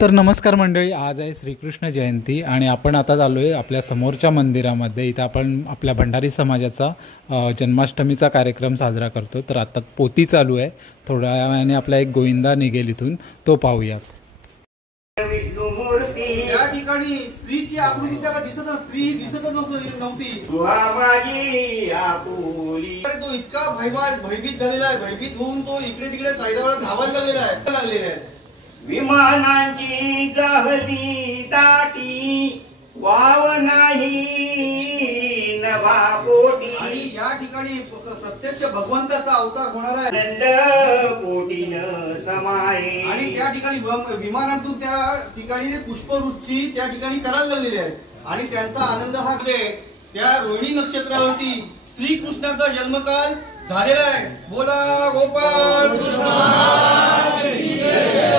तर नमस्कार मंडळी, आज आहे श्रीकृष्ण जयंती आणि आपण आता आलो आहे आपल्या समोरच्या मंदिरामध्ये. इथं आपण आपल्या भंडारी समाजाचा जन्माष्टमीचा कार्यक्रम साजरा करतो. तर आता पोती चालू आहे. थोड्या वेळाने आपला एक गोविंदा निघेल इथून, तो पाहूयात. या ठिकाणी स्त्रीची आकृती त्याला दिसतच नव्हती. तो इतका भयभीत झालेला आहे. भयभीत होऊन तो इकडे तिकडे साईडावर धावायला लागलेला आहे. विमानांची जहाजी दाटी वाव नाही नभापोटी. आणि या ठिकाणी प्रत्यक्ष भगवंताचा अवतार होणार आहे. नंद पोटीनं समाये. आणि त्या ठिकाणी विमानातून त्या ठिकाणी पुष्पवृष्टी त्या ठिकाणी करायला लागलेली आहे. आणि त्यांचा आनंद हा त्या रोहिणी नक्षत्रावरती श्रीकृष्णाचा जन्मकाल झालेला आहे. बोला गोपाळ कृष्ण महाराज की जय.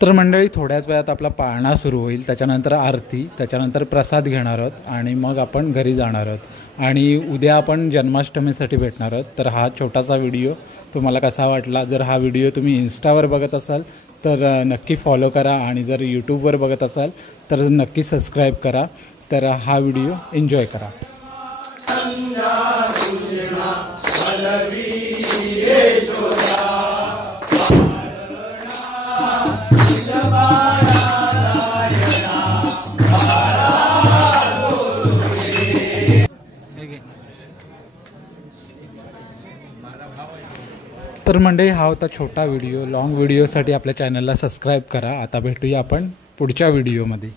तर मंडळी, थोड्याच वेळात आपला पाळणा सुरू होईल. त्याच्यानंतर आरती, त्याच्यानंतर प्रसाद घेणार आहोत आणि मग आपण घरी जाणार आहोत. आणि उद्या आपण जन्माष्टमीसाठी भेटणार आहोत. तर हा छोटासा व्हिडिओ तुम्हाला कसा वाटला? जर हा व्हिडिओ तुम्ही इंस्टावर बघत असाल तर नक्की फॉलो करा, आणि जर यूट्यूबवर बघत असाल तर नक्की सबस्क्राईब करा. तर हा व्हिडिओ एन्जॉय करा. तर मंडळी, हा होता छोटा व्हिडिओ. लॉंग व्हिडिओसाठी आपल्या चॅनलला सबस्क्राईब करा. आता भेटूया आपण पुढच्या व्हिडिओमध्ये.